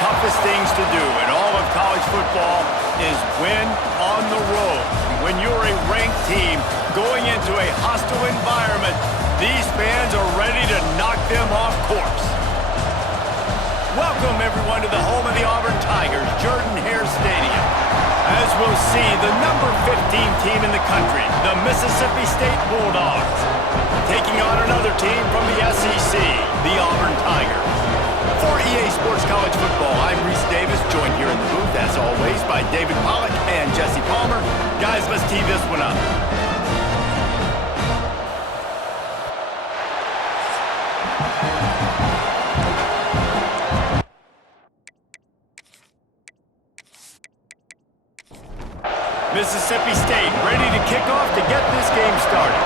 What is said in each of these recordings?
toughest things to do in all of college football is win on the road. When you're a ranked team going into a hostile environment, these fans are ready to knock them off course. Welcome, everyone, to the home of the Auburn Tigers, Jordan-Hare Stadium. As we'll see, the number 15 team in the country, the Mississippi State Bulldogs, taking on another team from the SEC, the Auburn Tigers. For EA Sports College Football, I'm Reese Davis, joined here in the booth, as always, by David Pollack and Jesse Palmer. Guys, let's tee this one up. Mississippi State ready to kick off to get this game started.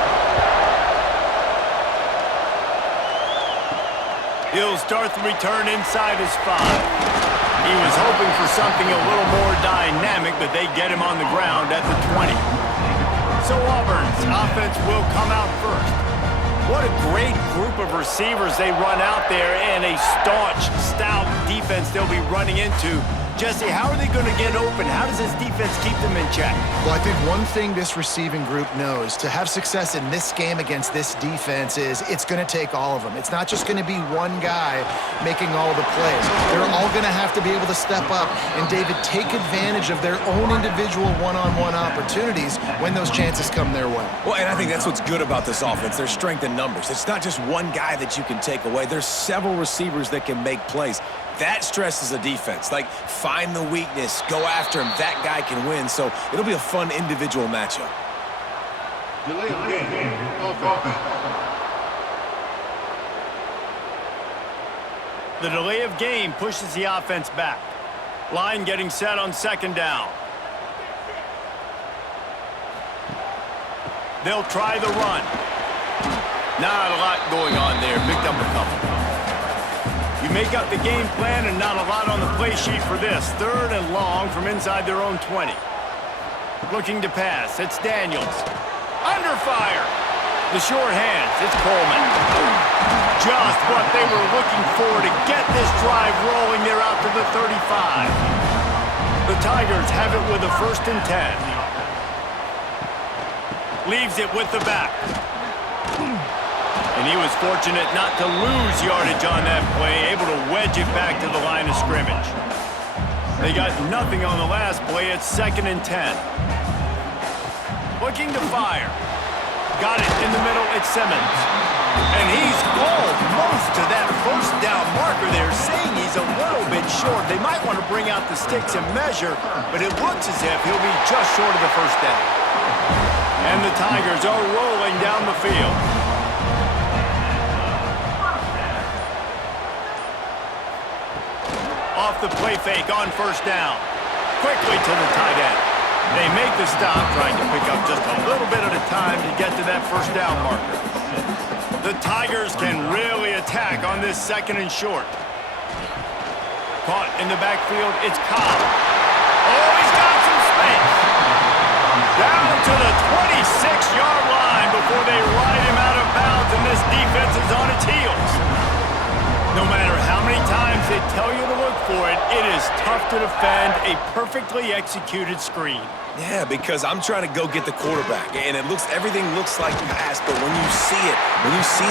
He'll start the return inside his 5. He was hoping for something a little more dynamic, but they get him on the ground at the 20. So Auburn's offense will come out first. What a great group of receivers they run out there, and a staunch, stout defense they'll be running into. Jesse, how are they going to get open? How does this defense keep them in check? Well, I think one thing this receiving group knows to have success in this game against this defense is it's going to take all of them. It's not just going to be one guy making all the plays. They're all going to have to be able to step up and, David, take advantage of their own individual one-on-one opportunities when those chances come their way. Well, and I think that's what's good about this offense, their strength in numbers. It's not just one guy that you can take away. There's several receivers that can make plays. That stresses the defense. Like, find the weakness, go after him. That guy can win. So it'll be a fun individual matchup. Delay of game. Offense. The delay of game pushes the offense back. Line getting set on second down. They'll try the run. Not a lot going on there. Picked up a couple. You make up the game plan and not a lot on the play sheet for this. 3rd and long from inside their own 20. Looking to pass. It's Daniels. Under fire. The short hands. It's Coleman. Just what they were looking for to get this drive rolling. They're out to the 35. The Tigers have it with a 1st and 10. Leaves it with the back. And he was fortunate not to lose yardage on that play, able to wedge it back to the line of scrimmage. They got nothing on the last play. It's 2nd and 10. Looking to fire. Got it in the middle. It's Simmons. And he's almost to that 1st down marker there, saying he's a little bit short. They might want to bring out the sticks and measure, but it looks as if he'll be just short of the 1st down. And the Tigers are rolling down the field. Off the play fake on 1st down. Quickly to the tight end. They make the stop, trying to pick up just a little bit at a time to get to that 1st down marker. The Tigers can really attack on this 2nd and short. Caught in the backfield, it's Cobb. Oh, he's got some space. Down to the 26-yard line before they ride him out of bounds, and this defense is on its heels. No matter how many times they tell you to look for it, it is tough to defend a perfectly executed screen. Yeah, because I'm trying to go get the quarterback, and everything looks like pass, but when you see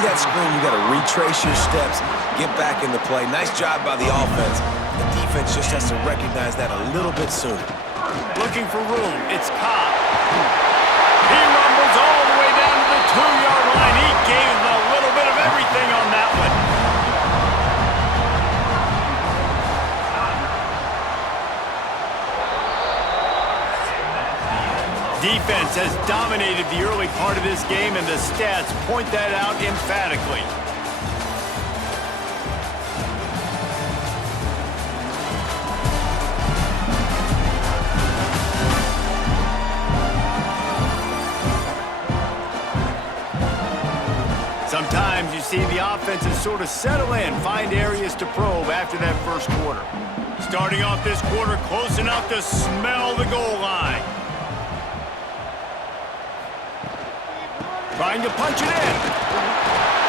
that screen, you got to retrace your steps, get back into play. Nice job by the offense. The defense just has to recognize that a little bit sooner. Looking for room, it's Cobb. He rumbles all the way down to the 2-yard line. He gave him a little bit of everything on that one. Defense has dominated the early part of this game, and the stats point that out emphatically. Sometimes you see the offenses sort of settle in, find areas to probe after that 1st quarter. Starting off this quarter close enough to smell the goal line. Trying to punch it in.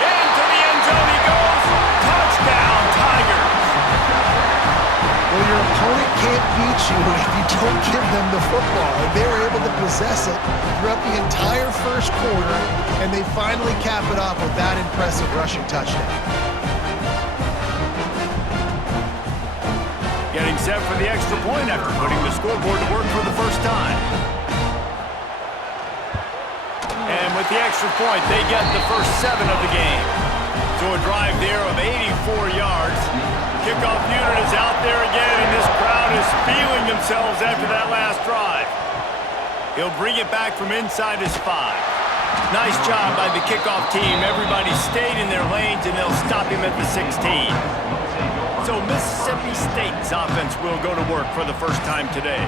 Into the end zone he goes. Touchdown, Tigers. Well, your opponent can't beat you if you don't give them the football. And they were able to possess it throughout the entire first quarter, and they finally cap it off with that impressive rushing touchdown. Getting set for the extra point after putting the scoreboard to work for the first time. And with the extra point, they get the first 7 of the game. So a drive there of 84 yards. Kickoff unit is out there again, and this crowd is feeling themselves after that last drive. He'll bring it back from inside his 5. Nice job by the kickoff team. Everybody stayed in their lanes, and they'll stop him at the 16. So Mississippi State's offense will go to work for the first time today.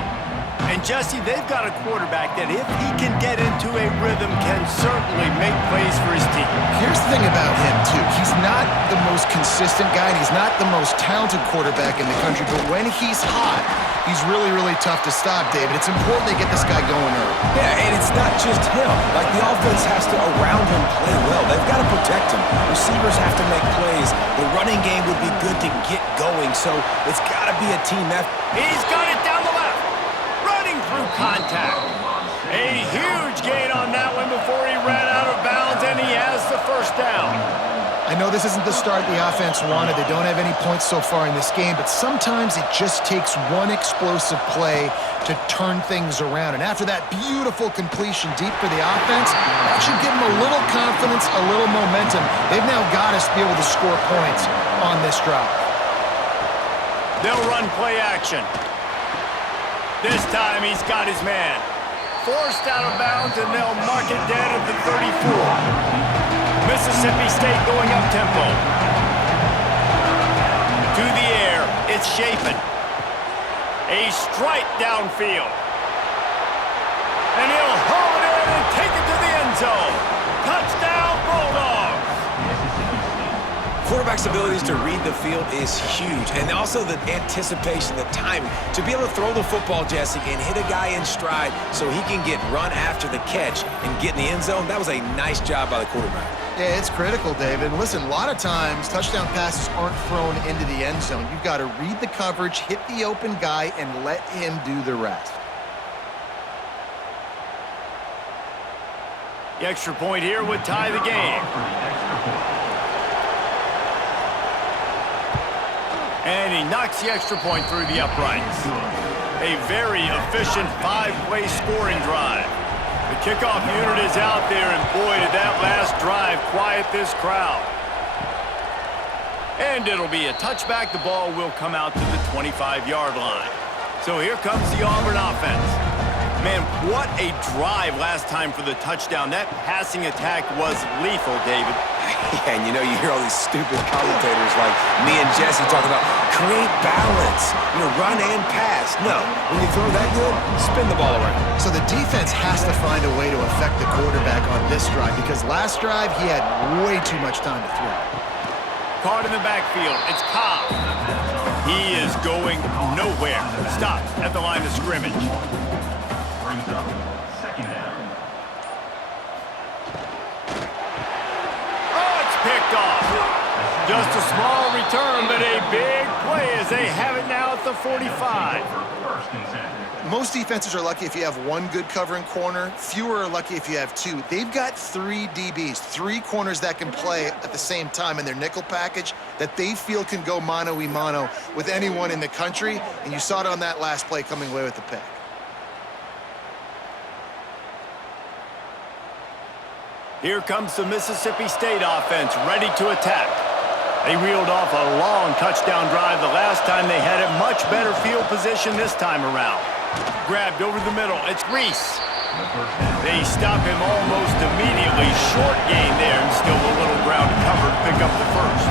And Jesse, they've got a quarterback that if he can get into a rhythm can certainly make plays for his team. Here's the thing about him, too. He's not the most consistent guy, and he's not the most talented quarterback in the country, but when he's hot, he's really, really tough to stop, David. It's important they get this guy going early. Yeah, and it's not just him. Like, the offense has to, around him, play well. They've got to protect him. Receivers have to make plays. The running game would be good to get going, so it's got to be a team that... He's got it down the left. Running through contact. A huge gain on that one before he ran out of bounds, and he has the first down. I know this isn't the start the offense wanted. They don't have any points so far in this game, but sometimes it just takes one explosive play to turn things around. And after that beautiful completion deep for the offense, that should give them a little confidence, a little momentum. They've now got us to be able to score points on this drive. They'll run play action. This time he's got his man. Forced out of bounds, and they'll mark it dead at the 34. Mississippi State going up-tempo. To the air, it's Chapin. A strike downfield. And he'll haul it in and take it to the end zone. Touchdown, Bulldogs! Quarterback's abilities to read the field is huge, and also the anticipation, the timing. To be able to throw the football, Jesse, and hit a guy in stride so he can get run after the catch and get in the end zone, that was a nice job by the quarterback. Yeah, it's critical, David. Listen, a lot of times touchdown passes aren't thrown into the end zone. You've got to read the coverage, hit the open guy, and let him do the rest. The extra point here would tie the game. And he knocks the extra point through the uprights. A very efficient 5-play scoring drive. The kickoff unit is out there, and boy, did that last drive quiet this crowd. And it'll be a touchback. The ball will come out to the 25-yard line. So here comes the Auburn offense. Man, what a drive last time for the touchdown. That passing attack was lethal, David. Yeah, and you know, you hear all these stupid commentators like me and Jesse talking about create balance, run and pass. No, when you throw that good, spin the ball around. So the defense has to find a way to affect the quarterback on this drive, because last drive he had way too much time to throw. Caught in the backfield. It's Cobb. He is going nowhere. Stopped at the line of scrimmage. Picked off. Just a small return, but a big play as they have it now at the 45. Most defenses are lucky if you have one good covering corner. Fewer are lucky if you have two. They've got 3 DBs, 3 corners that can play at the same time in their nickel package that they feel can go mano-a-mano with anyone in the country, and you saw it on that last play coming away with the pick. Here comes the Mississippi State offense, ready to attack. They reeled off a long touchdown drive the last time. They had a much better field position this time around. Grabbed over the middle. It's Reese. They stop him almost immediately. Short gain there, and still a little ground to cover to pick up the first.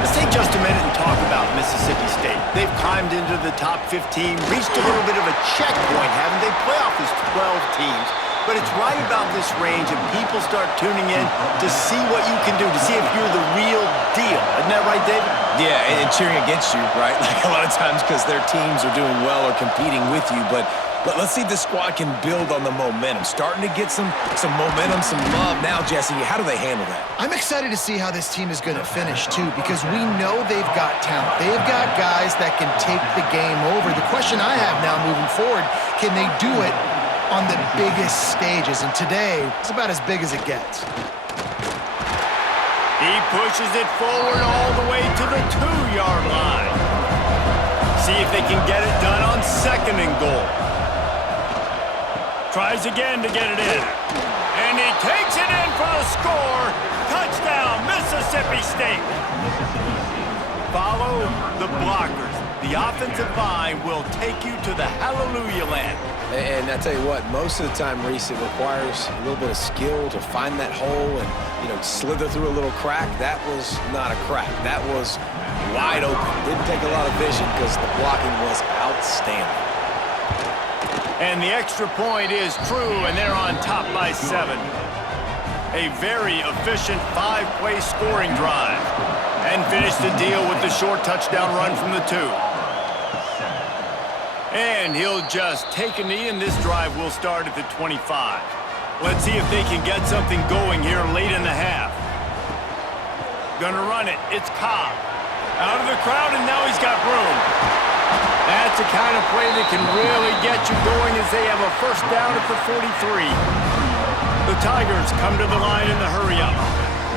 Let's take just a minute and talk about Mississippi State. They've climbed into the top 15, reached a little bit of a checkpoint, haven't they? Playoff is 12 teams. But it's right about this range, and people start tuning in to see what you can do, to see if you're the real deal. Isn't that right, David? Yeah, and cheering against you, right? Like a lot of times because their teams are doing well or competing with you. But Let's see if this squad can build on the momentum. Starting to get some momentum, some love. Now, Jesse, how do they handle that? I'm excited to see how this team is going to finish, too, because we know they've got talent. They've got guys that can take the game over. The question I have now moving forward, can they do it on the biggest stages? And today, it's about as big as it gets. He pushes it forward all the way to the 2-yard line. See if they can get it done on 2nd and goal. Tries again to get it in. And he takes it in for the score. Touchdown, Mississippi State. Follow the blockers. The offensive line will take you to the hallelujah land. And I tell you what, most of the time, Reese, it requires a little bit of skill to find that hole and, slither through a little crack. That was not a crack. That was wide open. Didn't take a lot of vision because the blocking was outstanding. And the extra point is true, and they're on top by 7. A very efficient 5-play scoring drive. And finish the deal with the short touchdown run from the 2. And he'll just take a knee, and this drive will start at the 25. Let's see if they can get something going here late in the half. Gonna run it. It's Cobb. Out of the crowd, and now he's got room. That's the kind of play that can really get you going as they have a first down at the 43. The Tigers come to the line in the hurry-up.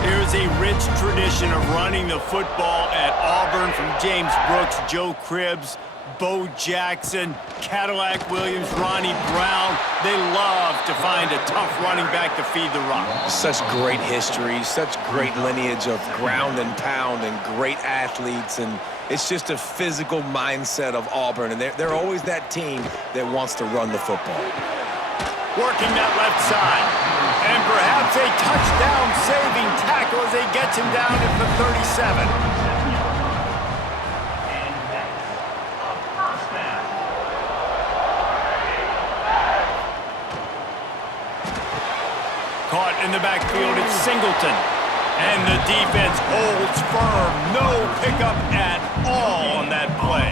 There's a rich tradition of running the football at Auburn from James Brooks, Joe Cribbs, Bo Jackson, Cadillac Williams, Ronnie Brown. They love to find a tough running back to feed the rock. Such great history, such great lineage of ground and pound and great athletes, and it's just a physical mindset of Auburn, and they're always that team that wants to run the football. Working that left side, and perhaps a touchdown-saving tackle as they get him down at the 37. Caught in the backfield, it's Singleton. And the defense holds firm. No pickup at all on that play.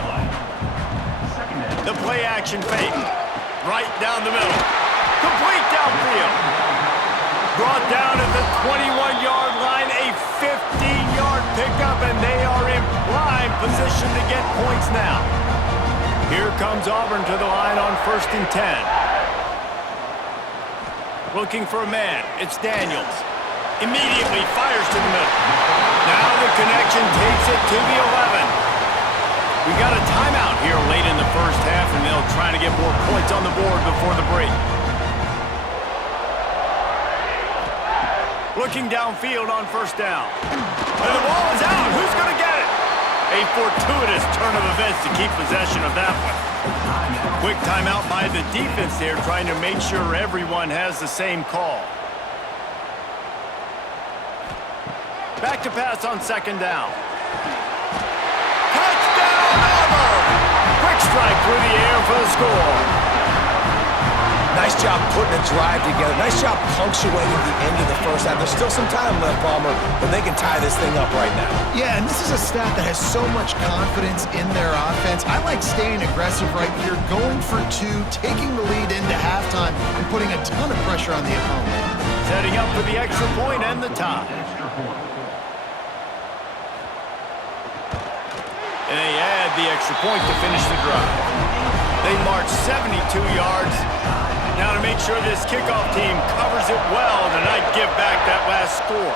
The play action fake. Right down the middle. Complete downfield. Brought down at the 21-yard line. A 15-yard pickup, and they are in prime position to get points now. Here comes Auburn to the line on 1st and 10. Looking for a man. It's Daniels. Immediately fires to the middle. Now the connection takes it to the 11. We got a timeout here late in the first half, and they'll try to get more points on the board before the break. Looking downfield on 1st down. And the ball is out. Who's going to get it? A fortuitous turn of events to keep possession of that one. Quick timeout by the defense there, trying to make sure everyone has the same call. Back to pass on 2nd down. Touchdown, Auburn! Quick strike through the air for the score. Nice job putting a drive together. Nice job punctuating the end of the first half. There's still some time left, Palmer, but they can tie this thing up right now. Yeah, and this is a staff that has so much confidence in their offense. I like staying aggressive right here, going for 2, taking the lead into halftime, and putting a ton of pressure on the opponent. Setting up for the extra point and the tie. And they add the extra point to finish the drive. They march 72 yards. Now to make sure this kickoff team covers it well to not give back that last score.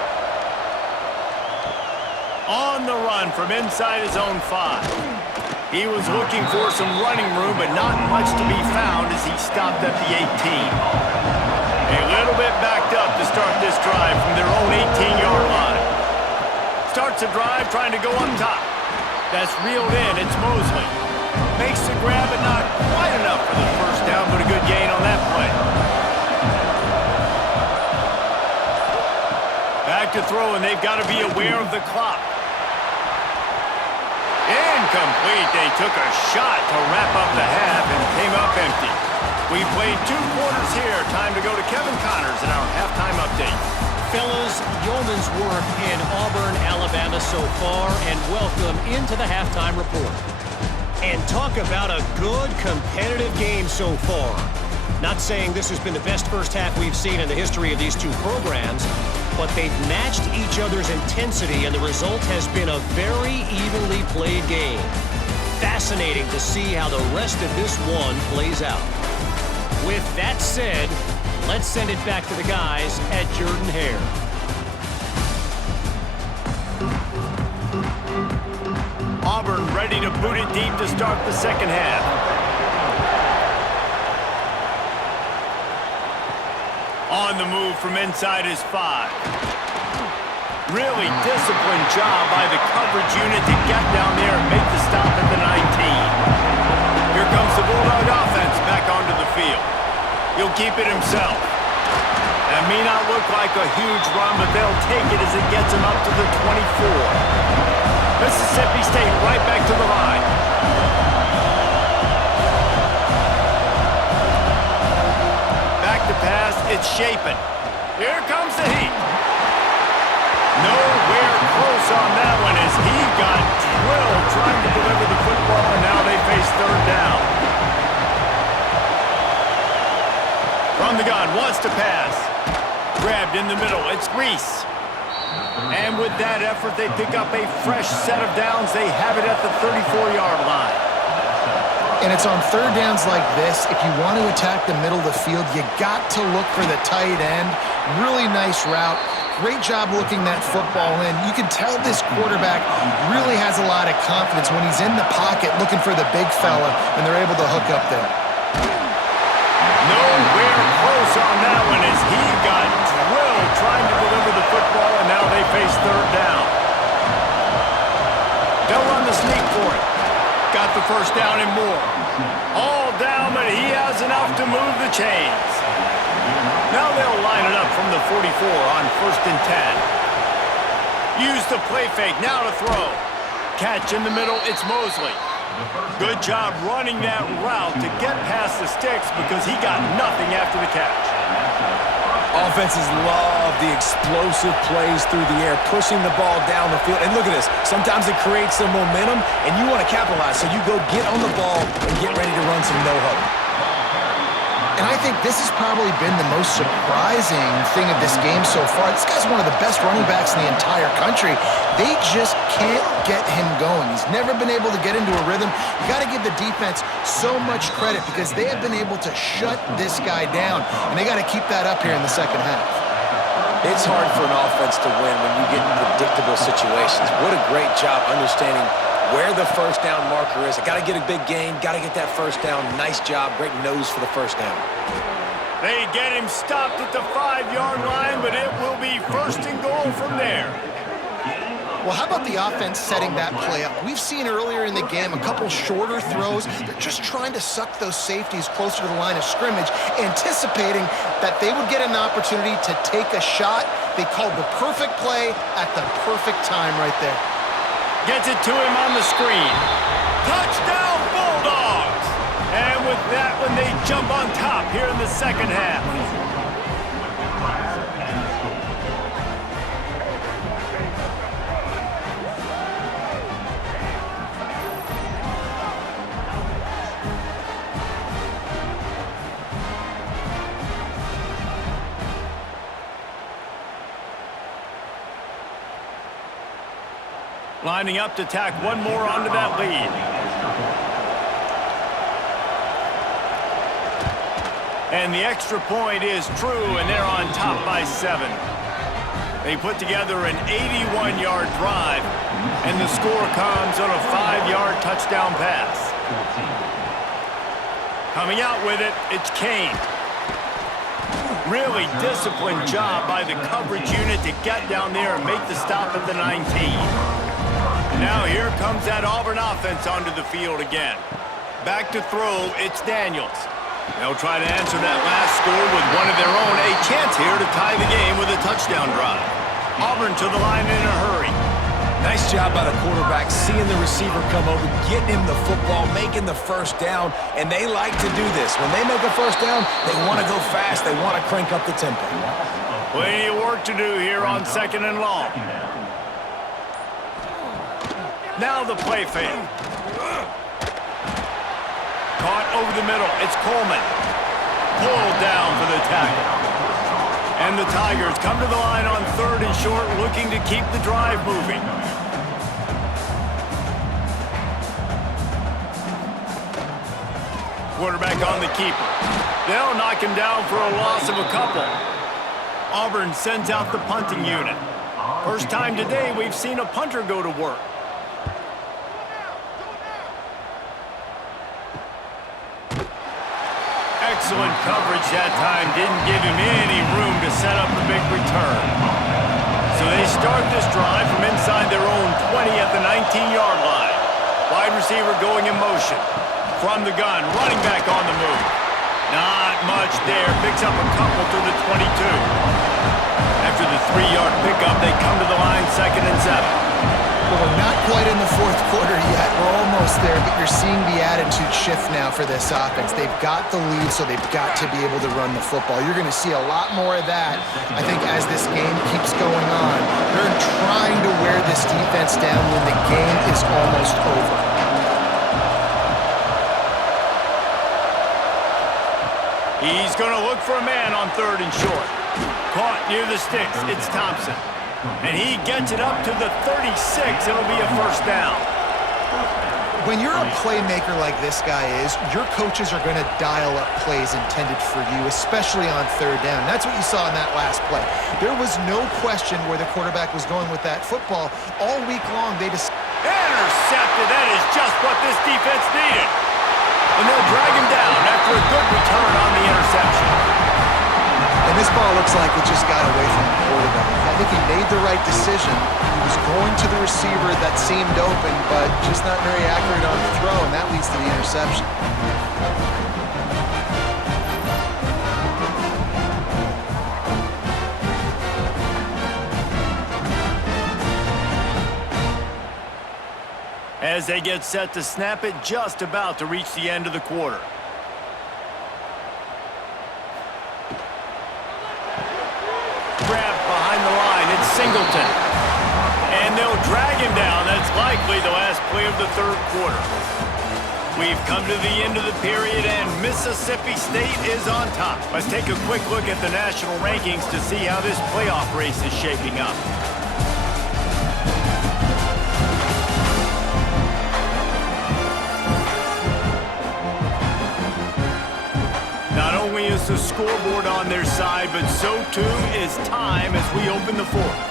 On the run from inside his own 5. He was looking for some running room, but not much to be found as he stopped at the 18. A little bit backed up to start this drive from their own 18-yard line. Starts the drive trying to go up top. That's reeled in. It's Mosley. Makes the grab, but not quite enough for the first down, but a good gain on that play. Back to throw, and they've got to be aware of the clock. Incomplete. They took a shot to wrap up the half and came up empty. We played 2 quarters here. Time to go to Kevin Connors in our halftime update. Fellas, yeoman's work in Auburn, Alabama so far, and welcome into the halftime report. And talk about a good competitive game so far. Not saying this has been the best first half we've seen in the history of these two programs, but they've matched each other's intensity, and the result has been a very evenly played game. Fascinating to see how the rest of this one plays out. With that said, let's send it back to the guys at Jordan-Hare. Auburn ready to boot it deep to start the second half. On the move from inside his 5. Really disciplined job by the coverage unit to get down there and make the stop at the 19. Here comes the Bulldog offense back onto the field. He'll keep it himself. That may not look like a huge run, but they'll take it as it gets him up to the 24. Mississippi State right back to the line. Back to pass, it's Shapen. Here comes the heat. Nowhere close on that one as he got drilled trying to deliver the football, and now they face third down. From the gun, wants to pass. Grabbed in the middle, it's Reese. And with that effort, they pick up a fresh set of downs. They have it at the 34-yard line. And it's on third downs like this, if you want to attack the middle of the field, you got to look for the tight end. Really nice route. Great job looking that football in. You can tell this quarterback really has a lot of confidence when he's in the pocket looking for the big fella, and they're able to hook up there. Nowhere close on that one as he got drilled trying to deliver the football, and now they face third down. They'll run the sneak for it. Got the first down and more. All down, but he has enough to move the chains. Now they'll line it up from the 44 on 1st and 10. Use the play fake, now to throw. Catch in the middle, it's Mosley. Good job running that route to get past the sticks because he got nothing after the catch. Offenses love the explosive plays through the air, pushing the ball down the field. And look at this. Sometimes it creates some momentum, and you want to capitalize. So you go get on the ball and get ready to run some no-huddle. And I think this has probably been the most surprising thing of this game so far. This guy's one of the best running backs in the entire country. They just can't get him going. He's never been able to get into a rhythm. You got to give the defense so much credit because they have been able to shut this guy down, and they got to keep that up here in the second half. It's hard for an offense to win when you get in predictable situations. What a great job understanding where the first down marker is. I got to get a big gain, got to get that first down. Nice job, great nose for the first down. They get him stopped at the 5-yard line, but it will be 1st and goal from there. Well, how about the offense setting that play up? We've seen earlier in the game a couple shorter throws. They're just trying to suck those safeties closer to the line of scrimmage, anticipating that they would get an opportunity to take a shot. They called the perfect play at the perfect time right there. Gets it to him on the screen. Touchdown, Bulldogs! And with that one, they jump on top here in the second half. Lining up to tack one more onto that lead. And the extra point is true, and they're on top by 7. They put together an 81-yard drive, and the score comes on a 5-yard touchdown pass. Coming out with it, it's Kane. Really disciplined job by the coverage unit to get down there and make the stop at the 19. Now here comes that Auburn offense onto the field again. Back to throw, it's Daniels. They'll try to answer that last score with one of their own. A chance here to tie the game with a touchdown drive. Auburn to the line in a hurry. Nice job by the quarterback, seeing the receiver come over, getting him the football, making the first down, and they like to do this. When they make a first down, they want to go fast. They want to crank up the tempo. Plenty of work to do here on 2nd and long. Now the play fake. Caught over the middle. It's Coleman. Pulled down for the tackle. And the Tigers come to the line on 3rd and short, looking to keep the drive moving. Quarterback on the keeper. They'll knock him down for a loss of a couple. Auburn sends out the punting unit. First time today we've seen a punter go to work. Excellent coverage that time. Didn't give him any room to set up a big return. So they start this drive from inside their own 20 at the 19-yard line. Wide receiver going in motion. From the gun, running back on the move. Not much there. Picks up a couple to the 22. After the 3-yard pickup, they come to the line 2nd and 7. Well, we're not quite in the 4th quarter yet. We're almost there, but you're seeing the attitude shift now for this offense. They've got the lead, so they've got to be able to run the football. You're going to see a lot more of that, I think, as this game keeps going on. They're trying to wear this defense down when the game is almost over. He's going to look for a man on 3rd and short. Caught near the sticks. It's Thompson. And he gets it up to the 36. It'll be a first down. When you're a playmaker like this guy is, your coaches are going to dial up plays intended for you, especially on 3rd down. That's what you saw in that last play. There was no question where the quarterback was going with that football. All week long, they just... Intercepted. That is just what this defense needed. And they'll drag him down after a good return on the interception. And this ball looks like it just got away from the quarterback. I think he made the right decision. He was going to the receiver that seemed open, but just not very accurate on the throw, and that leads to the interception. As they get set to snap it, just about to reach the end of the quarter. Grabbed behind the line, it's Singleton. And they'll drag him down. That's likely the last play of the 3rd quarter. We've come to the end of the period, and Mississippi State is on top. Let's take a quick look at the national rankings to see how this playoff race is shaping up. Not only is the scoreboard on their side, but so too is time as we open the 4th.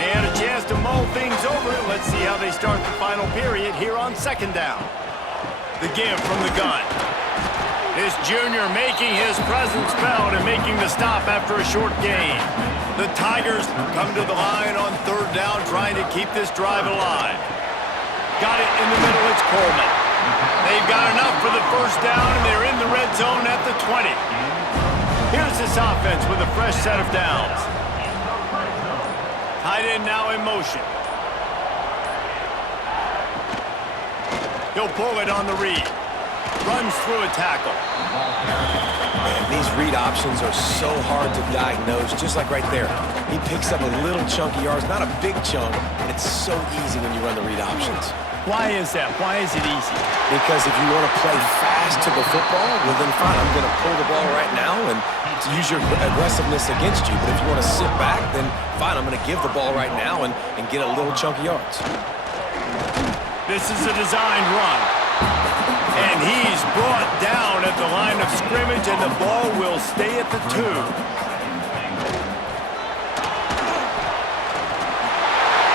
They had a chance to mull things over. Let's see how they start the final period here on 2nd down. The give from the gun. This junior making his presence felt and making the stop after a short gain. The Tigers come to the line on 3rd down, trying to keep this drive alive. Got it in the middle, it's Coleman. They've got enough for the first down, and they're in the red zone at the 20. Here's this offense with a fresh set of downs. Tight end now in motion. He'll pull it on the read. Runs through a tackle. Man, these read options are so hard to diagnose, just like right there. He picks up a little chunky yards, not a big chunk, and it's so easy when you run the read options. Why is that? Why is it easy? Because if you want to play fast to the football, well then fine, I'm going to pull the ball right now and to use your aggressiveness against you. But if you want to sit back, then fine, I'm going to give the ball right now and get a little chunky yards. This is a designed run. And he's brought down at the line of scrimmage, and the ball will stay at the 2.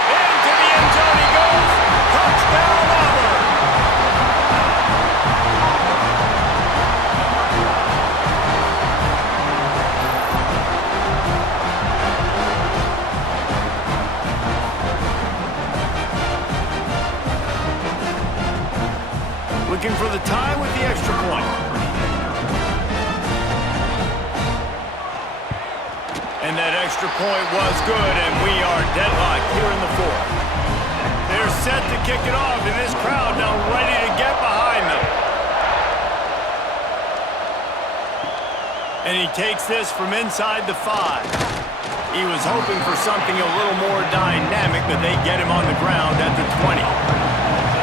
Into the end zone he goes. Touchdown, Auburn. Looking for the tie with the extra point. And that extra point was good, and we are deadlocked here in the 4th. They're set to kick it off, and this crowd now ready to get behind them. And he takes this from inside the 5. He was hoping for something a little more dynamic, but they get him on the ground at the 20.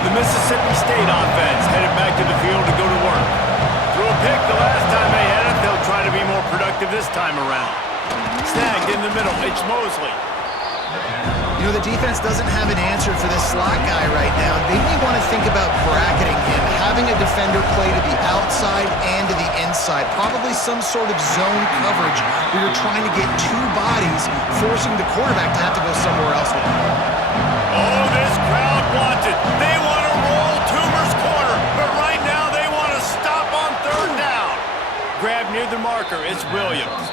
The Mississippi State offense headed back to the field to go to work. this time around. Snagged in the middle. It's Mosley. You know, the defense doesn't have an answer for this slot guy right now. They may want to think about bracketing him, having a defender play to the outside and to the inside. Probably some sort of zone coverage where you're trying to get two bodies, forcing the quarterback to have to go somewhere else with the ball. Oh, this crowd wants it. They want to roll Toomer's corner, but right now they want to stop on third down. Grab near the marker, it's Williams.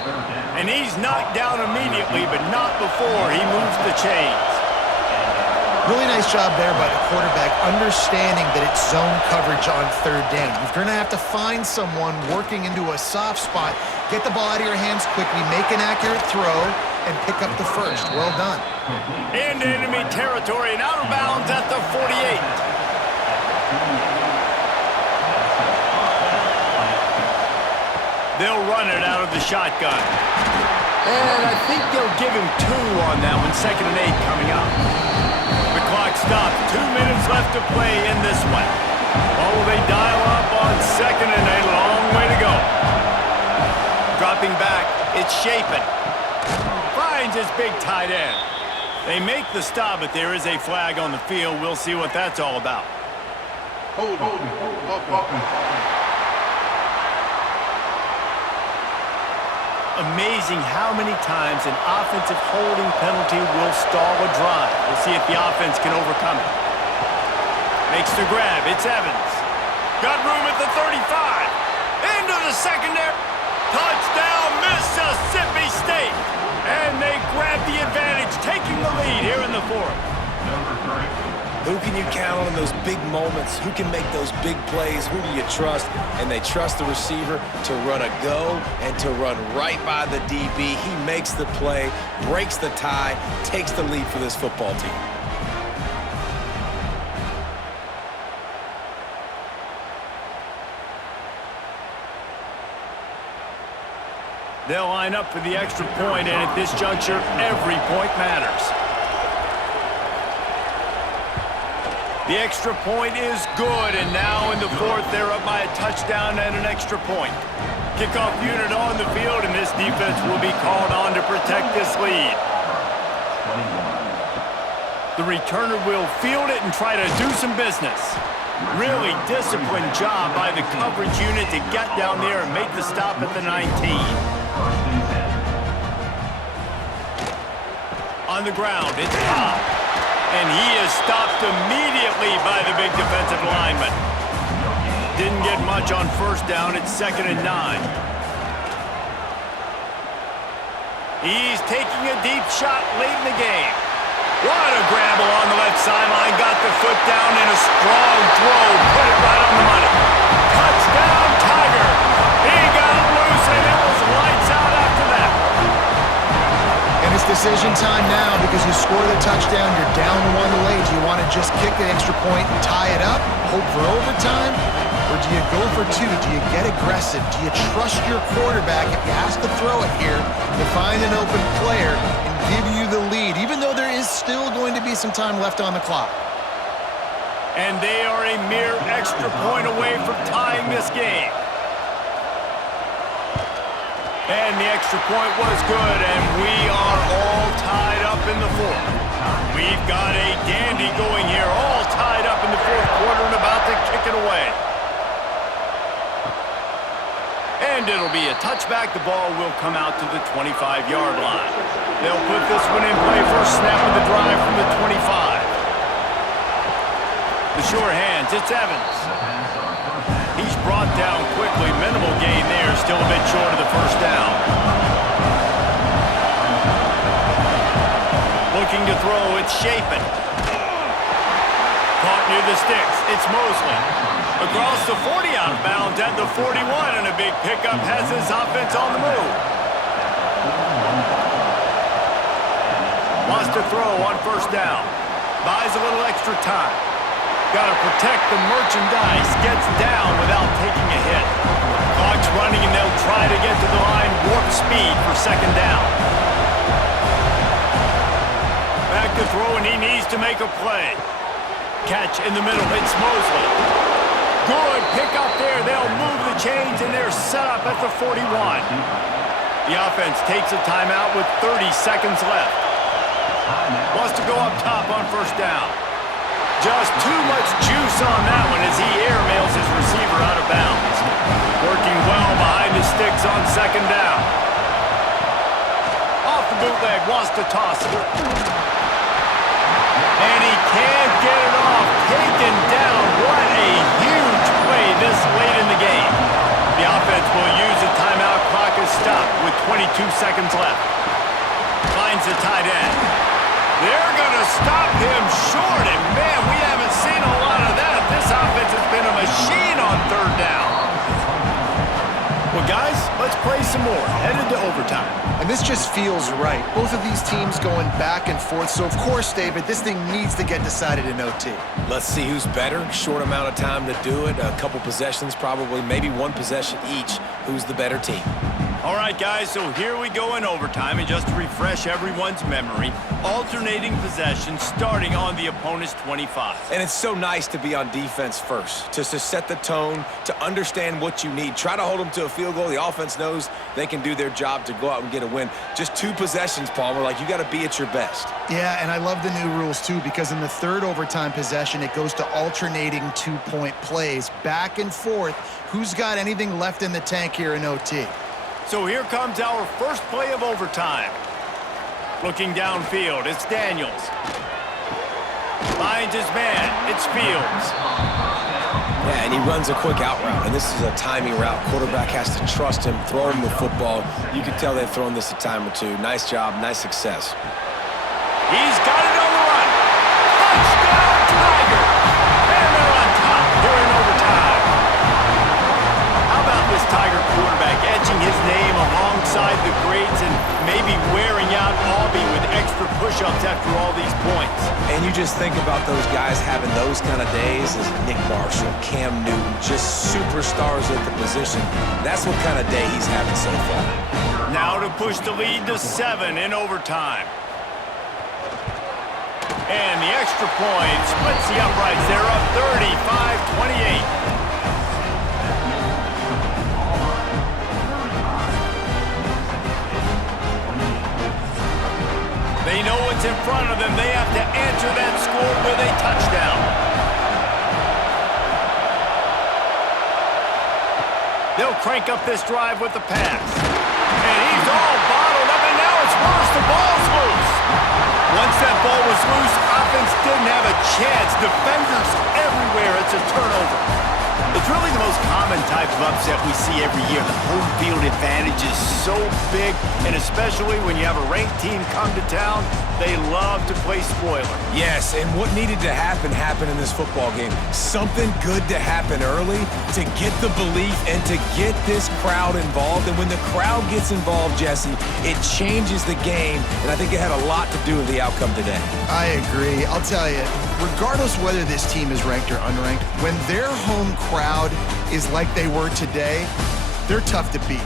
And he's knocked down immediately, but not before he moves the chains. Really nice job there by the quarterback, understanding that it's zone coverage on third down. You're going to have to find someone working into a soft spot, get the ball out of your hands quickly, make an accurate throw, and pick up the first. Well done. Into enemy territory and out of bounds at the 48. They'll run it out of the shotgun. And I think they'll give him 2 on that one, 2nd and 8 coming up. The clock stops, 2 minutes left to play in this one. Oh, they dial up on 2nd and a long way to go. Dropping back, it's Shapen. Finds his big tight end. They make the stop, but there is a flag on the field. We'll see what that's all about. Hold on. Amazing how many times an offensive holding penalty will stall a drive. We'll see if the offense can overcome it. Makes the grab. It's Evans. Got room at the 35. Into the secondary. Touchdown, Mississippi State. And they grab the advantage, taking the lead here in the 4th. Who can you count on in those big moments? Who can make those big plays? Who do you trust? And they trust the receiver to run a go and to run right by the DB. He makes the play, breaks the tie, takes the lead for this football team. They'll line up for the extra point, and at this juncture, every point matters. The extra point is good, and now in the 4th, they're up by a touchdown and an extra point. Kickoff unit on the field, and this defense will be called on to protect this lead. The returner will field it and try to do some business. Really disciplined job by the coverage unit to get down there and make the stop at the 19. On the ground, it's Cobb. And he is stopped immediately by the big defensive lineman. Didn't get much on first down. It's 2nd and 9. He's taking a deep shot late in the game. What a grab along the left sideline. Got the foot down in a strong throw. Put it right on the money. Touchdown, Tiger. He got it loose, and it was lights out after that. And it's decision time now because you score the touchdown, you're down 1 late. Do you want to just kick the extra point and tie it up, hope for overtime? Or do you go for 2? Do you get aggressive? Do you trust your quarterback, if he has to throw it here, to find an open player and give you the lead, even though there is still going to be some time left on the clock? And they are a mere extra point away from tying this game. And the extra point was good, and we are all tied up in the 4th. We've got a dandy going here, all tied up in the 4th quarter and about to kick it away. And it'll be a touchback. The ball will come out to the 25-yard line. They'll put this one in play. First snap of the drive from the 25. The sure hands, it's Evans. He's brought down quickly. Minimal gain there. Still a bit short of the first down. Looking to throw. It's Shapen. Caught near the sticks. It's Mosley. Across the 40 out of bounds at the 41. And a big pickup has his offense on the move. Wants to throw on first down. Buys a little extra time. Got to protect the merchandise. Gets down without taking a hit. Clock's running, and they'll try to get to the line warp speed for second down. Back to throw, and he needs to make a play. Catch in the middle. It's Mosley. Good pick up there. They'll move the chains, and they're set up at the 41. The offense takes a timeout with 30 seconds left. Wants to go up top on first down. Just too much juice on that one as he airmails his receiver out of bounds. Working well behind the sticks on second down. Off the bootleg, wants to toss it. And he can't get it off. Taken down. What a huge play this late in the game. The offense will use a timeout. Clock is stopped with 22 seconds left. Finds the tight end. They're going to stop him short, and man, we haven't seen a lot of that. This offense has been a machine on third down. Well, guys, let's play some more. Headed to overtime. And this just feels right. Both of these teams going back and forth. So, of course, David, this thing needs to get decided in OT. Let's see who's better. Short amount of time to do it. A couple possessions, probably, maybe one possession each. Who's the better team? All right, guys, so here we go in overtime, and just to refresh everyone's memory, alternating possessions starting on the opponent's 25. And it's so nice to be on defense first, just to set the tone, to understand what you need. Try to hold them to a field goal. The offense knows they can do their job to go out and get a win. Just 2 possessions, Palmer, like you got to be at your best. Yeah, and I love the new rules, too, because in the third overtime possession, it goes to alternating 2-point plays, back and forth. Who's got anything left in the tank here in OT? So here comes our first play of overtime. Looking downfield, it's Daniels. Finds his man, it's Fields. Yeah, and he runs a quick out route, and this is a timing route. Quarterback has to trust him, throw him the football. You can tell they've thrown this a time or two. Nice job, nice success. He's got it on the run. Touchdown, Tigers! And they're on top here in overtime. How about this Tiger quarterback etching his name alongside the greats and maybe wearing out Auburn with extra push-ups after all these points? And you just think about those guys having those kind of days as Nick Marshall, Cam Newton, just superstars at the position. That's what kind of day he's having so far. Now to push the lead to 7 in overtime. And the extra point splits the uprights. They're up 35-28. They know what's in front of them. They have to answer that score with a touchdown. They'll crank up this drive with the pass. And he's all bottled up, and now it's worse. The ball's loose. Once that ball was loose, offense didn't have a chance. Defenders everywhere. It's a turnover. It's really the most common type of upset we see every year. The home field advantage is so big, and especially when you have a ranked team come to town, they love to play spoiler. Yes, and what needed to happen happened in this football game. Something good to happen early to get the belief and to get this crowd involved. And when the crowd gets involved, Jesse, it changes the game, and I think it had a lot to do with the outcome today. I agree. I'll tell you, regardless whether this team is ranked or unranked, when their home crowd is like they were today, they're tough to beat.